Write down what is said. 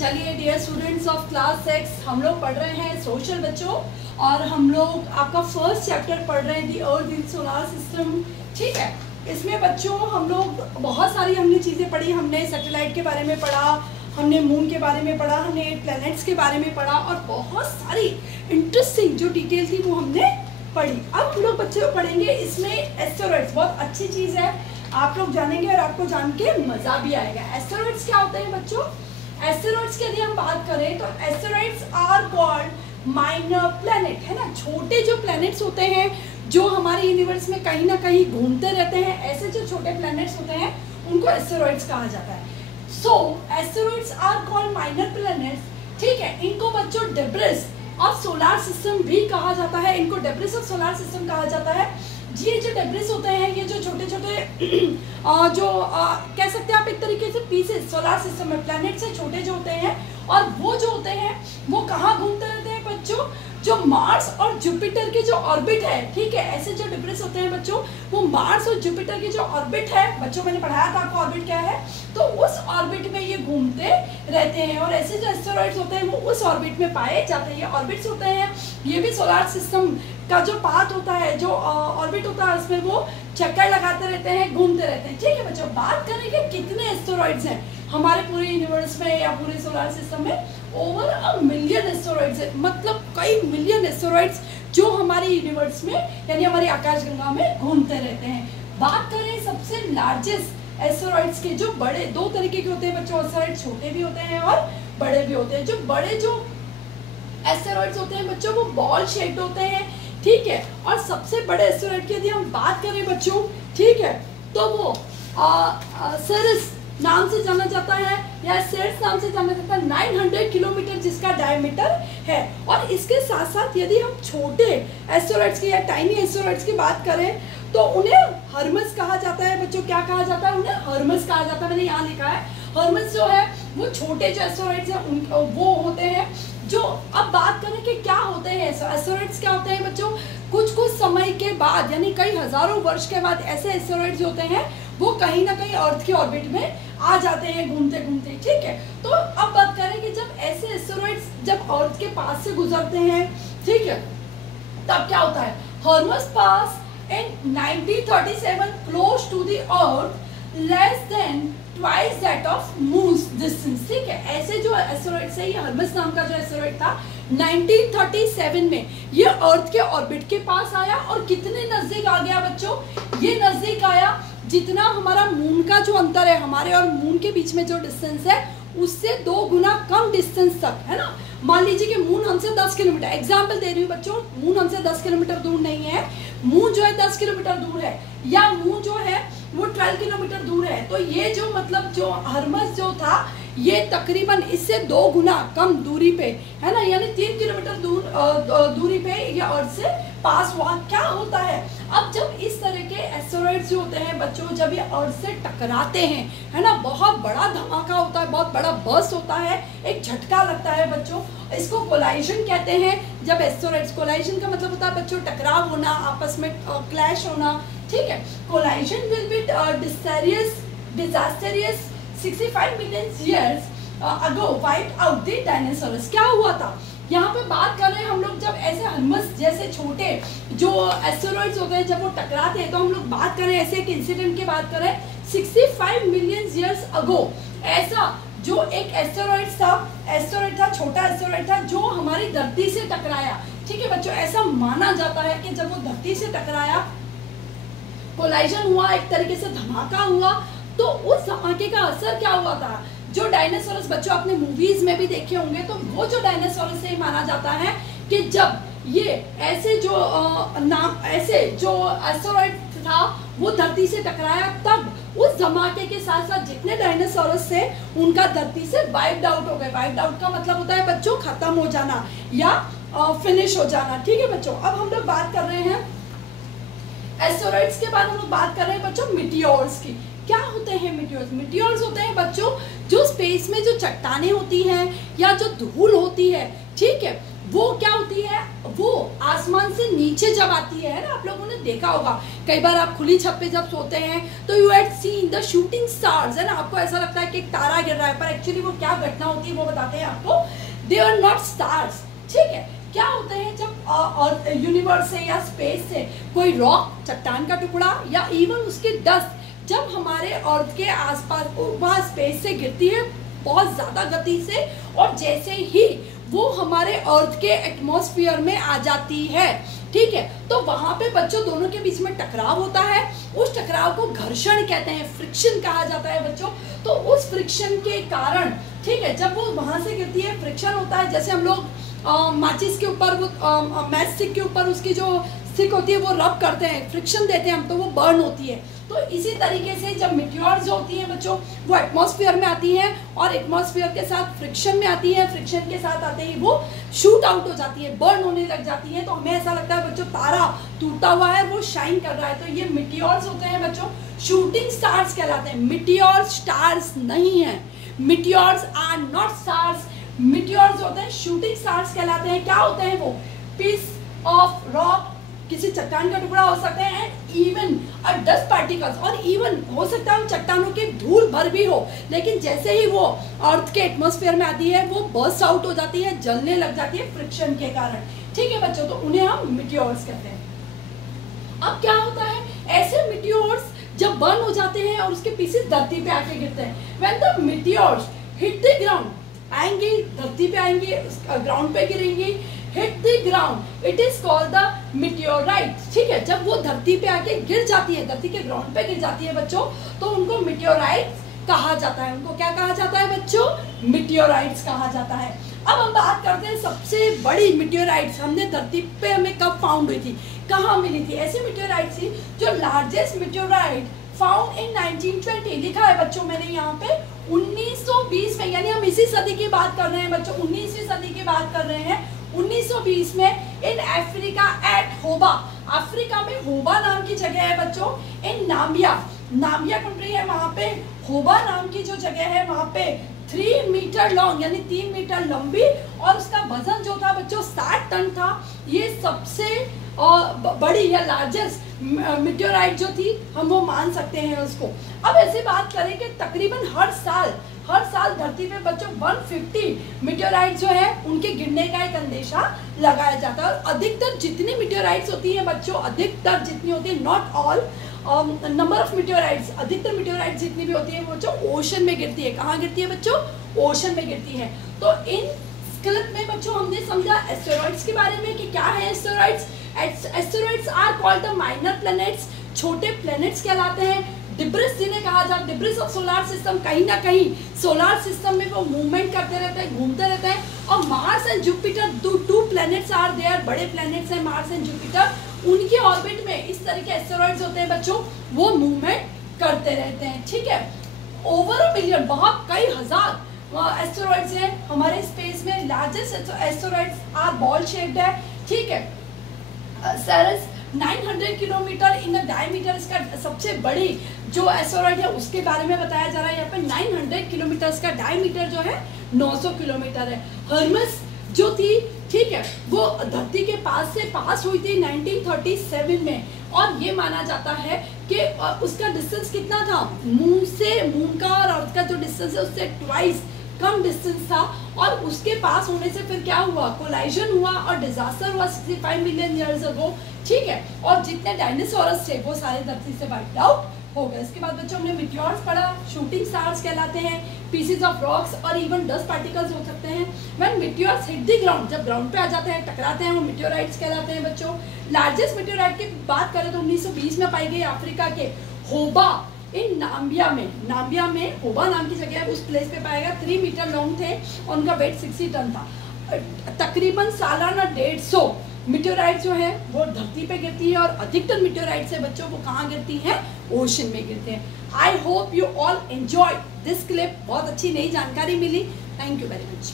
चलिए dear students of class 6, हम लोग पढ़ रहे हैं सोशल बच्चों, और हम लोग आपका फर्स्ट चैप्टर पढ़ रहे हैं दी अर्थ इन सोलर सिस्टम। ठीक है, इसमें बच्चों हम लोग बहुत सारी हमने चीज़ें पढ़ी। हमने सैटेलाइट के बारे में पढ़ा, हमने मून के बारे में पढ़ा, हमने प्लैनेट्स के बारे में पढ़ा, और बहुत सारी इंटरेस्टिंग जो डिटेल थी वो हमने पढ़ी। अब हम लोग बच्चों पढ़ेंगे इसमें एस्टेरॉइड्स। बहुत अच्छी चीज़ है, आप लोग जानेंगे और आपको जान के मज़ा भी आएगा। एस्टेरॉइड्स क्या होते हैं बच्चों? एस्टेरॉइड्स की यदि हम बात करें तो asteroids are called minor planet, है ना। छोटे जो प्लैनेट्स होते हैं जो हमारे यूनिवर्स में कहीं ना कहीं घूमते रहते हैं, ऐसे जो छोटे प्लैनेट्स होते हैं उनको एस्टेरॉइड्स कहा जाता है। So asteroids are called minor planets. ठीक है, इनको बच्चों डेब्रिस ऑफ सोलर सिस्टम भी कहा जाता है। इनको डेब्रिस ऑफ सोलर सिस्टम कहा जाता है। ये जो डेब्रिस होते हैं, ये जो छोटे छोटे कह सकते हैं आप एक तरीके से पीसेस सोलर सिस्टम में प्लैनेट से छोटे जो होते हैं, और वो जो होते हैं वो कहाँ घूमते रहते हैं बच्चों? जो मार्स और जुपिटर के जो ऑर्बिट है, ठीक है, ऐसे जो डेब्रिस होते हैं बच्चों, वो मार्स और जुपिटर की जो ऑर्बिट है बच्चों, मैंने पढ़ाया था आपको ऑर्बिट क्या है, तो उस ऑर्बिट में ये घूमते रहते हैं। और ऐसे जो एस्टेरॉइड्स होते हैं वो उस ऑर्बिट में पाए जाते हैं। ये ऑर्बिट्स होते हैं, ये भी सोलर सिस्टम का जो पाथ होता है, जो ऑर्बिट होता है, उसमें वो चक्कर लगाते रहते हैं, घूमते रहते हैं। ठीक है बच्चों, बात करें कि कितने एस्टेरॉइड्स हैं हमारे पूरे यूनिवर्स में या पूरे सोलर सिस्टम में। ओवर अ मिलियन एस्टेरॉइड्स है, मतलब कई मिलियन एस्टेरॉइड्स जो हमारे यूनिवर्स में यानी हमारी आकाशगंगा में घूमते रहते हैं। बात करें सबसे लार्जेस्ट एस्टेरॉइड्स के, जो बड़े दो तरीके के होते हैं बच्चों, एस्टेरॉइड छोटे भी होते हैं और बड़े भी होते हैं। जो बड़े जो एस्टेरॉइड्स होते हैं बच्चों वो बॉल शेप्ड होते हैं। ठीक है, और सबसे बड़े एस्टेरॉइड की यदि हम बात करें बच्चों, ठीक है, तो वो सेरेस नाम से जाना जाता है, या सेरेस नाम से जाना जाता है। 900 किलोमीटर जिसका डायमीटर है। और इसके साथ साथ यदि हम छोटे एस्टेरॉइड्स की या टाइनी एस्टेरॉइड्स की बात करें तो उन्हें हर्मस कहा जाता है बच्चों। क्या कहा जाता है? उन्हें हर्मस कहा जाता है। मैंने यहाँ लिखा है हर्मस जो है वो छोटे जो एस्टेरॉइड्स हैं वो होते हैं। जो अब बात करें कि क्या होते हैं एस्टेरॉइड्स, क्या होते हैं बच्चों? कुछ समय के बाद यानी कई हजारों वर्ष के बाद ऐसे एस्टेरॉइड्स होते हैं वो कहीं ना कहीं अर्थ के ऑर्बिट में आ जाते हैं घूमते घूमते। ठीक है, तो अब बात करें कि जब ऐसे एस्टेरॉइड्स जब अर्थ के पास से गुजरते हैं, ठीक है, तब क्या होता है? Hermes pass in 1937 close to the earth less than twice that of moon's distance. ठीक है, ऐसे जो एस्टेरॉइड्स है, ये हर्मस नाम का जो एस्टेरॉइड था 1937 में ये अर्थ के ऑर्बिट के पास आया। और कितने नजदीक आ गया बच्चों? ये नजदीक आया जितना हमारा मून का जो अंतर है, हमारे और मून के बीच में जो डिस्टेंस है उससे 2 गुना कम डिस्टेंस तक, है ना। मान लीजिए कि मून हमसे 10 किलोमीटर, एग्जाम्पल दे रही हूँ बच्चों, मून हमसे 10 किलोमीटर दूर नहीं है, मून जो है 10 किलोमीटर दूर है, या मून जो है वो 12 किलोमीटर दूर है। तो ये जो मतलब जो हर्मस जो था ये तकरीबन इससे 2 गुना कम दूरी पे, है ना, यानी 3 किलोमीटर दूरी पे ये अर्थ से पास हुआ। क्या होता है अब जब इस तरह के एस्टेरॉइड्स जो होते हैं बच्चों, जब ये अर्थ से टकराते हैं, है ना, बहुत बड़ा धमाका होता है, बहुत बड़ा बर्स्ट होता है, एक झटका लगता है बच्चों। इसको कोलाइजन कहते हैं। जब एस्टेरॉइड्स, कोलाइजन का मतलब होता है बच्चों टकराव होना, आपस में क्लैश होना। ठीक है, collision will be disastrous 65 million years ago wiped out the dinosaurs. क्या हुआ था यहाँ पे बात कर रहे हैं हम लोग, जब ऐसे हर्मस जैसे छोटे जो एस्टेरॉइड्स होते हैं जब वो टकराते हैं, तो हम लोग बात करें ऐसे एक इंसिडेंट की बात करें 65 मिलियन ईयर्स अगो, ऐसा जो एक एस्टेरॉइड था, छोटा एस्टेरॉइड था जो हमारी धरती से टकराया। ठीक है बच्चों, ऐसा माना जाता है कि जब वो धरती से टकराया, कोलाइजन हुआ, एक तरीके से धमाका हुआ, तो उस धमाके का असर क्या हुआ था? जो डायनासोरस बच्चों आपने मूवीज में भी देखे होंगे, तो वो जो डायनासोरस से माना जाता है कि जब ये ऐसे जो ऐसे जो एस्टेरॉइड था वो धरती से टकराया, तब उस धमाके के साथ साथ जितने डायनासोरस थे उनका धरती से वाइप्ड आउट हो गए। वाइप्ड आउट का मतलब होता है बच्चों खत्म हो जाना या फिनिश हो जाना। ठीक है बच्चों, अब हम लोग बात कर रहे हैं एस्टेरॉइड्स के बाद हम लोग बात कर रहे हैं बच्चों मीटियोर्स की। क्या होते हैं मीटियोर्स? मीटियोर्स होते हैं बच्चों जो स्पेस में जो चट्टानें होती हैं या जो धूल होती है, ठीक है, वो क्या होती है, वो आसमान से नीचे जब आती है ना, आप लोगों ने देखा होगा कई बार आप खुली छत पे जब सोते हैं तो you had seen the shooting stars, है ना, आपको ऐसा लगता है कि एक तारा गिर रहा है, पर एक्चुअली वो क्या घटना होती है वो बताते हैं आपको। दे आर नॉट स्टार्स, ठीक है। क्या होता है जब यूनिवर्स से या स्पेस से कोई रॉक, चट्टान का टुकड़ा या इवन उसकी डस्ट जब हमारे अर्थ के आसपास वहाँ स्पेस से गिरती है बहुत ज़्यादा गति से, और जैसे ही वो हमारे अर्थ के एटमॉस्फेयर में आ जाती है, ठीक है, तो वहाँ पे बच्चों दोनों के बीच में टकराव होता है। उस टकराव को घर्षण कहते हैं, फ्रिक्शन कहा जाता है बच्चों। तो उस फ्रिक्शन के कारण, ठीक है, जब वो वहाँ से गिरती है फ्रिक्शन होता है, जैसे हम लोग माचिस के ऊपर वो मैच स्टिक के ऊपर उसकी जो स्टिक होती है वो रब करते हैं, फ्रिक्शन देते हैं हम, तो वो बर्न होती है। तो इसी तरीके से जब मिट्योर्स होती हैं बच्चों, वो एटमॉस्फेयर में आती हैं और एटमॉस्फेयर के साथ फ्रिक्शन में आती है, फ्रिक्शन के साथ आते ही वो शूट आउट हो जाती है, बर्न होने लग जाती है। तो हमें ऐसा लगता है बच्चों तारा टूटा हुआ है, वो शाइन कर रहा है। तो ये मिट्योर्स होते हैं बच्चों, शूटिंग स्टार्स कहलाते हैं। मिट्योर्स स्टार्स नहीं है, meteors are not stars, meteors होते हैं शूटिंग स्टार्स कहलाते हैं। क्या होते हैं वो, पीस ऑफ रॉक, किसी चट्टान का टुकड़ा हो सकता है, एंड इवन डस्ट पार्टिकल्स, और इवन हो सकता है उन चट्टानों की धूल भर भी हो, लेकिन जैसे ही वो अर्थ के एटमॉस्फेयर में आती है वो बर्स्ट आउट हो जाती है, जलने लग जाती है फ्रिक्शन के कारण, ठीक है बच्चों। तो उन्हें हम मिट्योर्स कहते हैं। अब क्या होता है, ऐसे मिट्योर्स जब बर्न हो जाते हैं और उसके पीसेस धरती पे आके गिरते हैं, when the meteors hit the ground, आएंगे धरती पे, आएंगे ग्राउंड पे गिरेंगे, hit the ground, it is called the meteorite, ठीक है। जब वो धरती पे आके गिर जाती है, धरती के ग्राउंड पे गिर जाती है बच्चों, तो उनको मिट्योराइट्स कहा जाता है। उनको क्या कहा जाता है बच्चों, मिट्योराइट्स कहा जाता है। अब हम बात करते हैं सबसे बड़ी मिट्योराइट्स हमने धरती पे हमें कब फाउंड हुई थी, कहाँ मिली थी। ऐसी मिट्योराइट्स थी जो लार्जेस्ट मिट्योराइट फाउंड इन 1920, लिखा है बच्चों मैंने यहाँ पे 1920 में, यानी हम इसी सदी की बात कर रहे हैं बच्चों, 19वीं सदी की बात कर रहे हैं। 1920 में इन अफ्रीका एट होबा, अफ्रीका में होबा नाम की जगह है बच्चों, इन नामिया, नामिया कंट्री है, वहां पे होबा नाम की जो जगह है वहां पे 3 मीटर लॉन्ग, यानी 3 मीटर लंबी, और उसका वजन जो था बच्चों 60 टन था। ये सबसे बड़ी या लार्जेस्ट मिट्योराइट जो थी, हम वो मान सकते हैं उसको। अब ऐसी बात करें कि तकरीबन हर साल धरती पे बच्चों 150 मिट्योराइट जो है उनके गिरने का एक अंदेशा लगाया जाता है। और अधिकतर जितनी मिट्योराइट्स होती हैं बच्चों, अधिकतर जितनी होती है, नॉट ऑल, नंबर ऑफ मिट्योराइट्स, अधिकतर मिट्योराइट्स जितनी भी होती है वो बच्चों ओशन में गिरती है। कहाँ गिरती है बच्चों, ओशन में गिरती है। तो इन क्लिप में बच्चों हमने समझा एस्टेरॉइड्स के बारे में कि क्या है asteroids. Asteroids are called the minor planets, छोटे प्लैनेट्स कहलाते हैं। डिब्रिस जिन्हें कहा जाता है, डिब्रिस ऑफ सोलार सिस्टम, कहीं ना कहीं सोलार सिस्टम में वो मूवमेंट करते रहते हैं, घूमते रहते हैं। और Mars and Jupiter, two planets are there, बड़े प्लैनेट्स हैं मार्स एंड जुपिटर, उनके ऑर्बिट में इस तरह के एस्टेरॉइड्स होते हैं बच्चों, वो मूवमेंट करते रहते हैं, ठीक है। ओवर अ मिलियन, बहुत कई हजार एस्टेरॉइड्स हैं हमारे स्पेस में। Largest asteroids are ball shaped है, ठीक है। सेरेस 900 किलोमीटर इन डायमीटर, इसका सबसे बड़ी जो एस्टेरॉइड है उसके बारे में बताया जा रहा है यहाँ पे। 900 किलोमीटर का डायमीटर जो है 900 किलोमीटर है। हर्मेस जो थी, ठीक है, वो धरती के पास हुई थी 1937 में, और ये माना जाता है कि उसका डिस्टेंस कितना था, मून का और अर्थ का जो डिस्टेंस है उससे ट्वाइस कम डिस्टेंस था। और उसके पास होने से फिर क्या हुआ, कोलाइजन हुआ और डिजास्टर हुआ 65 मिलियन ईयर्स अगो, ठीक है। और जितने डायनासोरस थे वो सारे धरती से वाइप्ड आउट हो गए। इसके बाद बच्चों हमने मिट्योर्स पढ़ा, शूटिंग स्टार्स कहलाते हैं, पीसेस ऑफ रॉक्स और इवन डस्ट पार्टिकल्स हो सकते हैं। When meteors hit the ground, जब ग्राउंड पे आ जाते हैं, टकराते हैं, वो मिट्योराइट्स कहलाते हैं बच्चों। लार्जेस्ट मिट्योराइट की बात करें तो 1920 में पाई गई अफ्रीका के होबा इन नाम्बिया में होबा नाम की जगह है, उस प्लेस पे पाया गया। 3 मीटर लॉन्ग थे और उनका वेट 60 टन था। तकरीबन सालाना 150 मिट्योराइट जो है वो धरती पे गिरती है, और अधिकतर मिट्योराइट से बच्चों वो कहाँ गिरती हैं, ओशन में गिरते हैं। I hope you all enjoy this clip, बहुत अच्छी नई जानकारी मिली। Thank you very much.